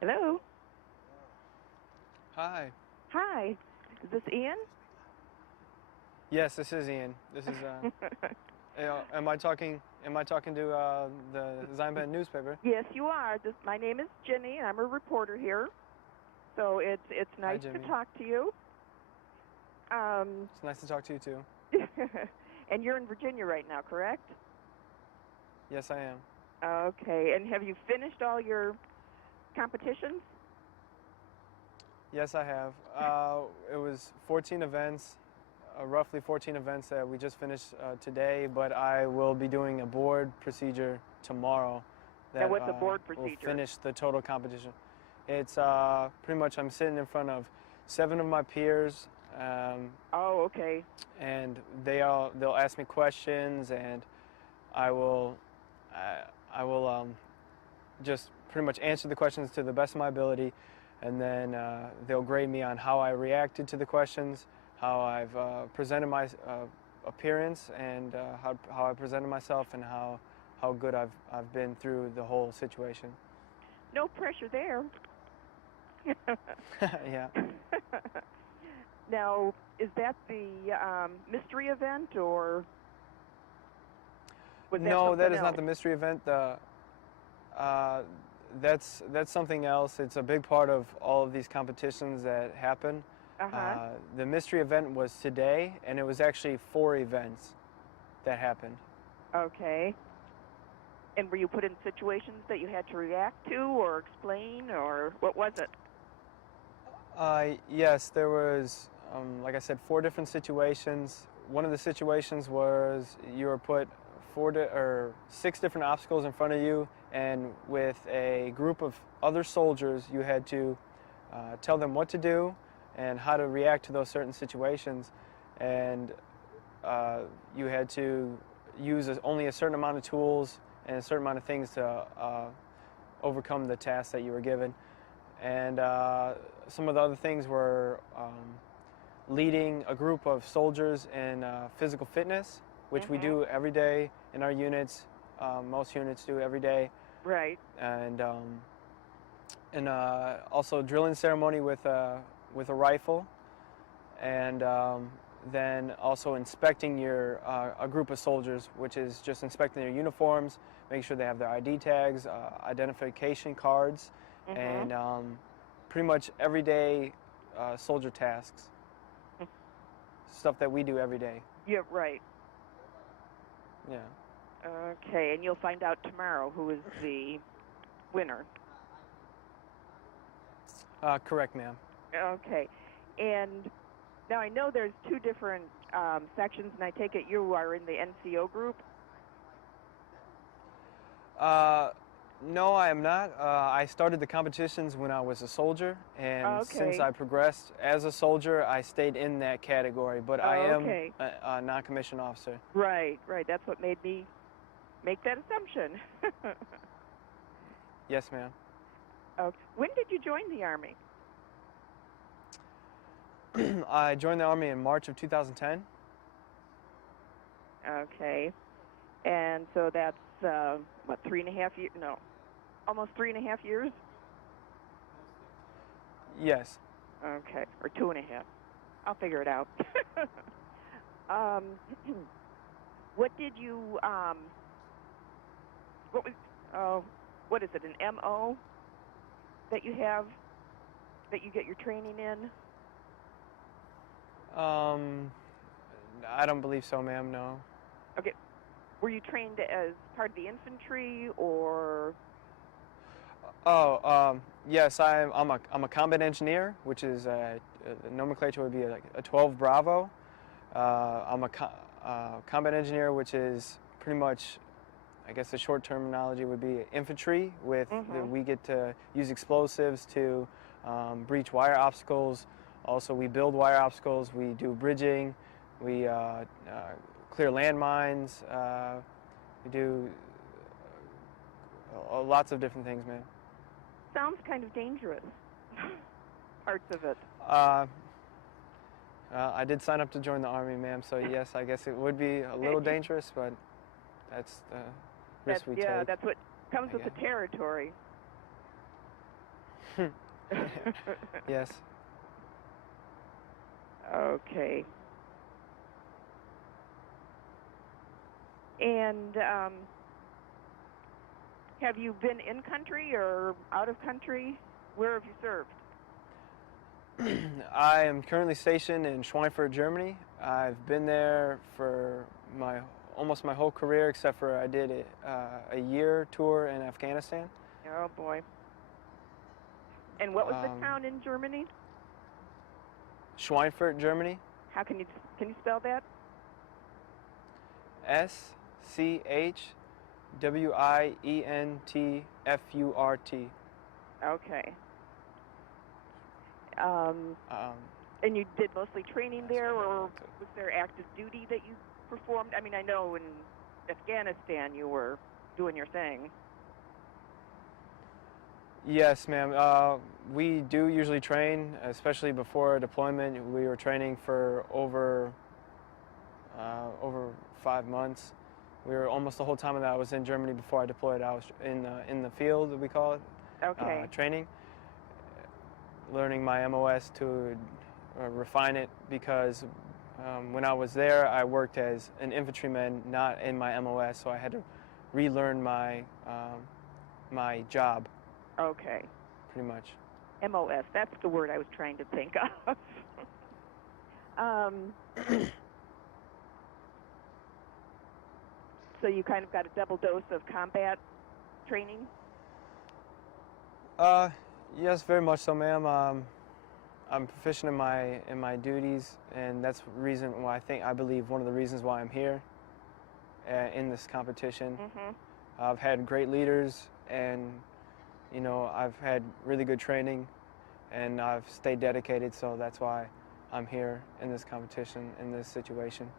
Hello. Hi. Hi. Is this Ian? Yes, this is Ian. This is. Am I talking? Am I talking to the Zion-Benton newspaper? Yes, you are. My name is Jenny, and I'm a reporter here. So it's Hi, nice to Jimmy. talk to you. Um, It's nice to talk to you too. and you're in Virginia right now, correct? Yes, I am. Okay. And have you finished all your competitions? Yes, I have. It was 14 events, roughly 14 events that we just finished today. But I will be doing a board procedure tomorrow Now, that what's a board will procedure? finish the total competition. It's pretty much I'm sitting in front of 7 of my peers. Oh, okay. And they'll ask me questions, and I will just pretty much answer the questions to the best of my ability, and then they'll grade me on how I reacted to the questions, how I've presented my appearance, and how I presented myself, and how good I've been through the whole situation. No pressure there. Yeah. Now, is that the mystery event, or was that No, that something is not else? the mystery event. Uh, that's something else. It's a big part of all of these competitions that happen. Uh-huh. The mystery event was today, and it was actually 4 events that happened. Okay. And were you put in situations that you had to react to or explain, or what was it? Yes, there was, like I said, 4 different situations. One of the situations was you were put or 6 different obstacles in front of you, and with a group of other soldiers, you had to tell them what to do and how to react to those certain situations, and you had to use only a certain amount of tools and a certain amount of things to overcome the task that you were given. And some of the other things were leading a group of soldiers in physical fitness, which we Mhm. do every day in our units. Most units do every day, Right. and also drilling ceremony with a rifle, and then also inspecting a group of soldiers, which is just inspecting their uniforms, making sure they have their ID tags, identification cards, Mhm. and pretty much everyday soldier tasks, stuff that we do every day. Yeah, right. Yeah. Okay, and you'll find out tomorrow who is the winner. Correct, ma'am. Okay. And now I know there's two different sections, and I take it you are in the NCO group. Uh, no, I am not. I started the competitions when I was a soldier, and since Okay. I progressed as a soldier, I stayed in that category. But I am Okay. a non-commissioned officer. Right, right. That's what made me make that assumption. Yes, ma'am. When did you join the Army? I joined the Army in March of 2010. Okay. And so that's, what, 3.5 years? No, almost 3.5 years? Yes. Okay, or 2.5. I'll figure it out. um, what did you, what was, what is it, an MO that you have, that you get your training in? Um, I don't believe so, ma'am. No. Okay, were you trained as part of the infantry, or? Oh, yes. I'm a combat engineer, which is the nomenclature would be like a 12 Bravo. I'm a combat engineer, which is pretty much, I guess the short terminology would be infantry. Mm-hmm. We get to use explosives to breach wire obstacles. Also, we build wire obstacles. We do bridging. We clear landmines. We do lots of different things, man. Sounds kind of dangerous, parts of it. Uh, I did sign up to join the army, ma'am. So yes, I guess it would be a little dangerous, but that's the risk we take, That's what comes I with the guess. territory. Yes. Okay. And have you been in country or out of country? Where have you served? I am currently stationed in Schweinfurt, Germany. I've been there for almost my whole career, except for I did a year tour in Afghanistan. Oh boy. And what was the town in Germany? Schweinfurt, Germany. How can you spell that? SCHWIENTFURT. Okay. And you did mostly training there, or was there active duty that you performed? I mean, I know in Afghanistan you were doing your thing. Yes, ma'am. We do usually train, especially before a deployment. We were training for over 5 months. We were almost the whole time that I was in Germany before I deployed. I was in the field, we call it, Okay. training, learning my MOS to refine it, because when I was there, I worked as an infantryman, not in my MOS, so I had to relearn my my job. Okay. Pretty much. MOS, that's the word I was trying to think of. So you kind of got a double dose of combat training? Yes, very much so, ma'am. I'm proficient in my duties, and that's the reason why I believe one of the reasons why I'm here in this competition. Mm-hmm. I've had great leaders, and I've had really good training, and I've stayed dedicated, so that's why I'm here in this competition, in this situation.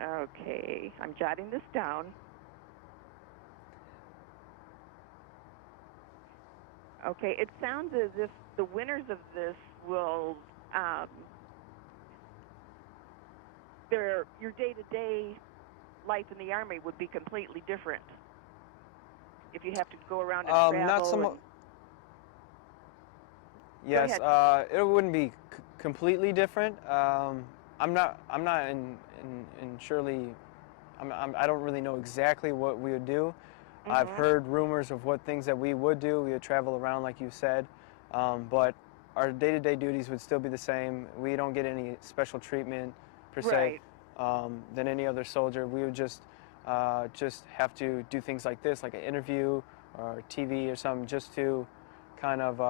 Okay, I'm jotting this down. Okay, it sounds as if the winners of this will, your day-to-day life in the Army would be completely different if you have to go around and travel. Not so much. Yes, it wouldn't be completely different. I'm not surely. I don't really know exactly what we would do. Mm-hmm. I've heard rumors of what things that we would do. We would travel around, like you said, but our day-to-day duties would still be the same. We don't get any special treatment per se than any other soldier. We would just have to do things like this, like an interview or TV or something, just to kind of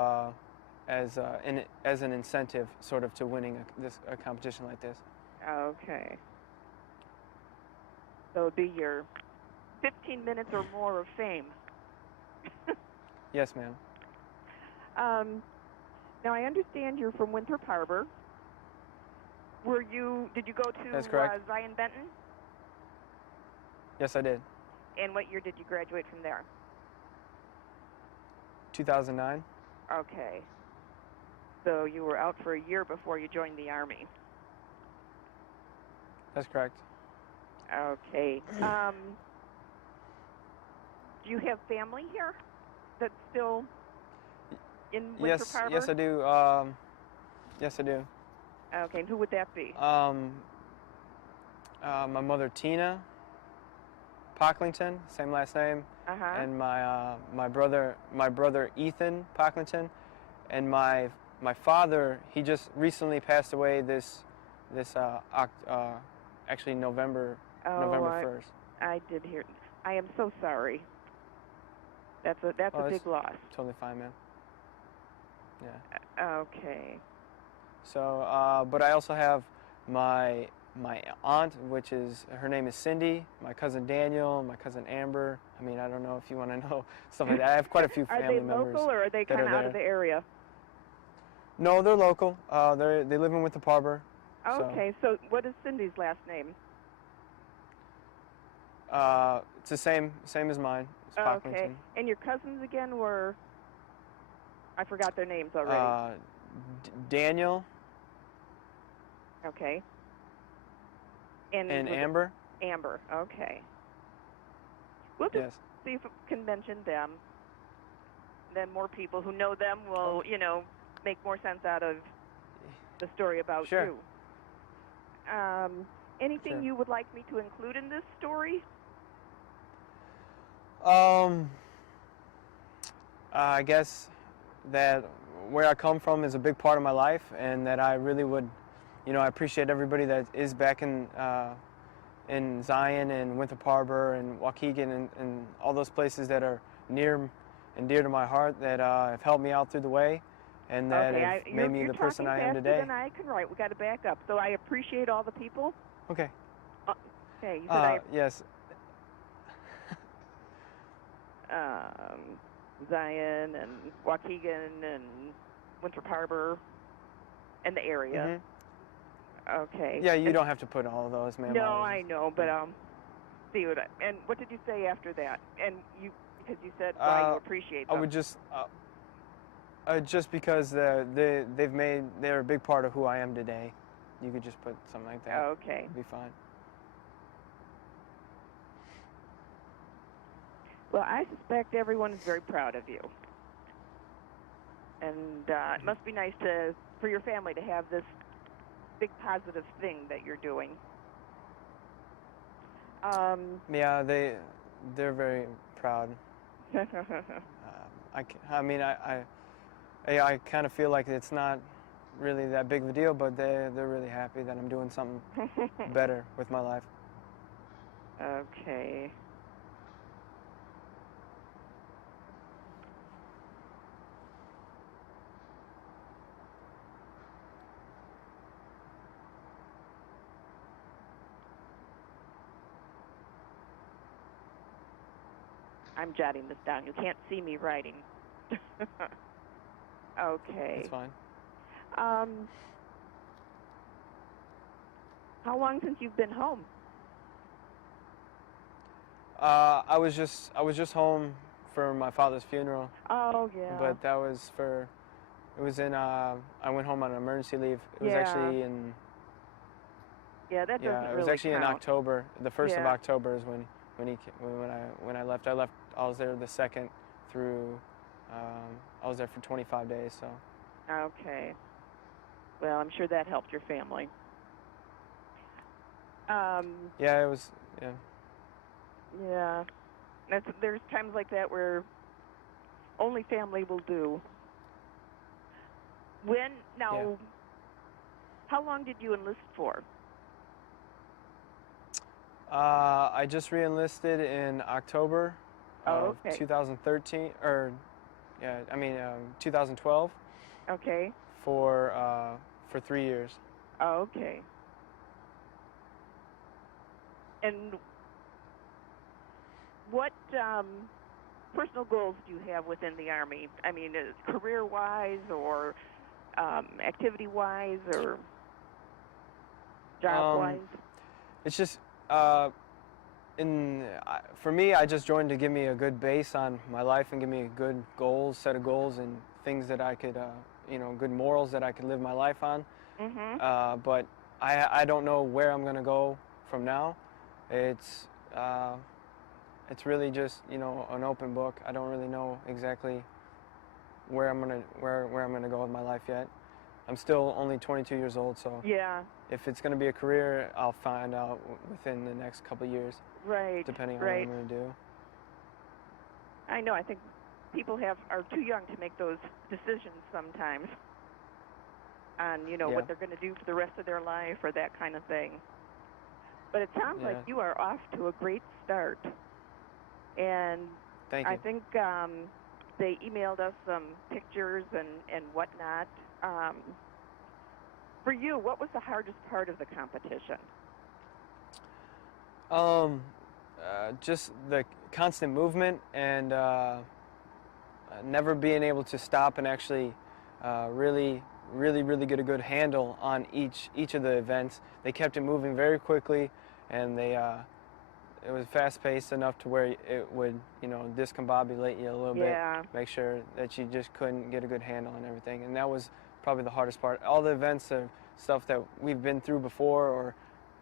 as an incentive, sort of, to winning a competition like this. Okay. So it'd be your 15 minutes or more of fame. Yes, ma'am. Now I understand you're from Winthrop Harbor. Did you go to That's correct. Zion-Benton? Yes, I did. And what year did you graduate from there? 2009. Okay. So you were out for a year before you joined the Army. That's correct. Okay. Do you have family here that's still in Winthrop Harbor? Yes, I do. Yes, I do. Okay, and who would that be? My mother, Tina Pocklington, same last name, and my brother Ethan Pocklington, and my father. He just recently passed away actually November 1st. I did hear. I am so sorry. That's a big loss. Totally fine, man. Yeah. Okay. So, but I also have my aunt, her name is Cindy, my cousin Daniel, my cousin Amber. I mean, I don't know if you want to know stuff like that. I have quite a few family members. Are they local, or are they kind of out of the area? No, they're local. They live in Winthrop Harbor. Okay, so what is Cindy's last name? It's the same as mine. It's Pocklington. Okay, and your cousins again were? I forgot their names already. Daniel. Okay. And Amber. Amber. Okay. We'll just see if we can mention them. then more people who know them will, make more sense out of the story about Sure. you. Anything Sure. you would like me to include in this story? I guess that where I come from is a big part of my life, and that I really would, I appreciate everybody that is back in Zion and Winthrop Harbor and Waukegan and all those places that are near and dear to my heart, that have helped me out through the way, and that have made me the person I am today. You're talking faster than I can write. We got to back up. So I appreciate all the people. Okay. Okay. You said yes. Zion and Waukegan and Winthrop Harbor and the area. Mm-hmm. Okay. Yeah, you don't have to put all of those, ma'am. No, I know, but see what. And what did you say after that? And because you said why you appreciate them. I would just because they're a big part of who I am today. You could just put something like that. Okay. It'd be fine. Well, I suspect everyone is very proud of you. And it must be nice for your family to have this big positive thing that you're doing. Yeah, they're very proud. I kind of feel like it's not really that big of a deal, but they're really happy that I'm doing something better with my life. Okay. I'm jotting this down. You can't see me writing. Okay. That's fine. How long since you've been home? I was just home for my father's funeral. Oh yeah. But that was it was in I went home on emergency leave. It was actually in. Yeah, that doesn't really it was actually count. in October. The 1st of October is when I left. I left. I was there the 2nd through. I was there for 25 days. So. Okay. Well, I'm sure that helped your family. Yeah, it was. Yeah. Yeah. There's times like that where only family will do. How long did you enlist for? I just re-enlisted in October of 2013, 2012. Okay. For 3 years. Okay. And what personal goals do you have within the Army? I mean, career-wise or activity-wise or job-wise? It's just, for me, I just joined to give me a good base on my life and give me a good set of goals and things that I could, good morals that I could live my life on. Mm-hmm. But I don't know where I'm going to go from now. It's really just, an open book. I don't really know exactly where I'm gonna go with my life yet. I'm still only 22 years old, so yeah. If it's going to be a career, I'll find out within the next couple of years. Right. Depending on what I'm going to do. I know. I think people are too young to make those decisions sometimes on, what they're going to do for the rest of their life or that kind of thing. But it sounds like you are off to a great start. And thank you. I think they emailed us some pictures and whatnot. For you, what was the hardest part of the competition? Just the constant movement and never being able to stop and actually really get a good handle on each of the events. They kept it moving very quickly, and it was fast-paced enough to where it would, discombobulate you a little bit, make sure that you just couldn't get a good handle on everything. And that was probably the hardest part. All the events are stuff that we've been through before or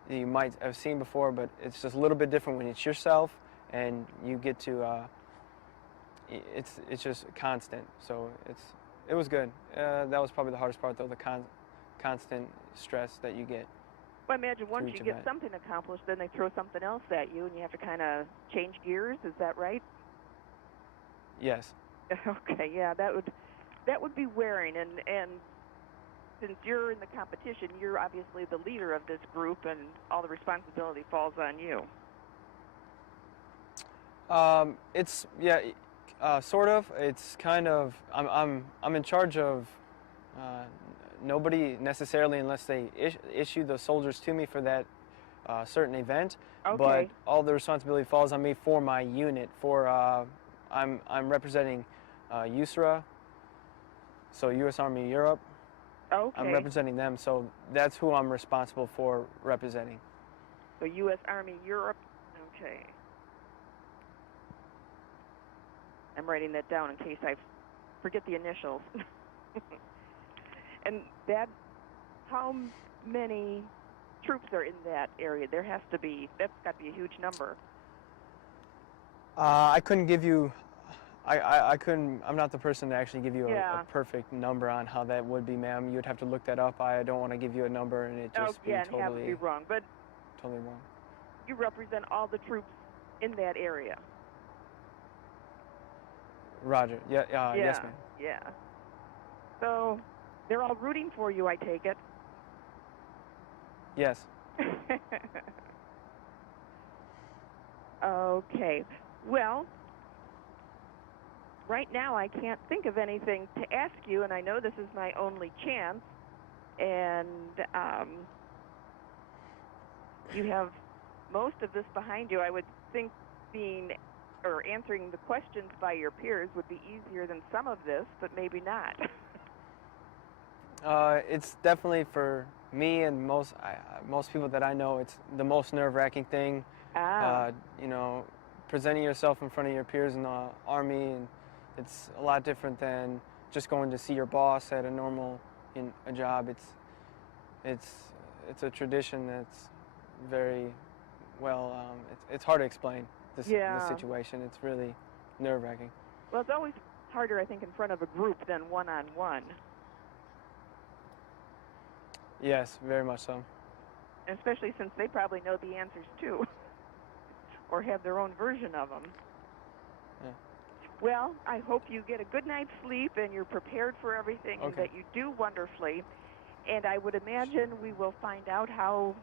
you might have seen before, but it's just a little bit different when it's yourself and you get to it's just constant. So it was good. That was probably the hardest part, though, the constant stress that you get. Well, I imagine once you get event. something accomplished, then they throw something else at you, and you have to kind of change gears. Is that right? Yes. Okay, yeah, that would be wearing, and since you're in the competition, you're obviously the leader of this group, and all the responsibility falls on you. It's sort of. It's kind of. I'm in charge of nobody necessarily, unless they issue the soldiers to me for that certain event. Okay. But all the responsibility falls on me for my unit. For I'm representing USRA, so U.S. Army Europe. Okay. I'm representing them, so that's who I'm responsible for representing. So U.S. Army Europe. Okay. I'm writing that down in case I forget the initials. And how many troops are in that area? That's got to be a huge number. I couldn't give you, I couldn't, I'm not the person to actually give you a perfect number on how that would be, ma'am. You'd have to look that up. I don't want to give you a number and it just be and have it be wrong. But totally wrong. You represent all the troops in that area. Roger. Yes, ma'am. Yeah. So they're all rooting for you, I take it. Yes. Okay. Well, right now I can't think of anything to ask you, and I know this is my only chance. And you have most of this behind you. I would think answering the questions by your peers would be easier than some of this, but maybe not. It's definitely, for me and most people that I know, it's the most nerve-wracking thing. Presenting yourself in front of your peers in the Army, and it's a lot different than just going to see your boss at a normal a job. It's a tradition that's very well. It's hard to explain this situation. It's really nerve-wracking. Well, it's always harder, I think, in front of a group than one-on-one. Yes, very much so. Especially since they probably know the answers too, or have their own version of them. Yeah. Well, I hope you get a good night's sleep and you're prepared for everything, and that you do wonderfully. And I would imagine we will find out how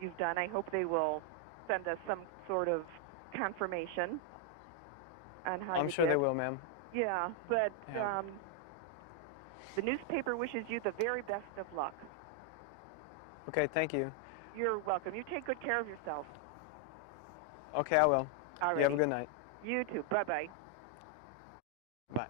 you've done. I hope they will send us some sort of confirmation on how I'm sure they will, ma'am. Yeah, but the newspaper wishes you the very best of luck. Okay, thank you. You're welcome. You take good care of yourself. Okay, I will. All right. You have a good night. You too. Bye-bye. Bye.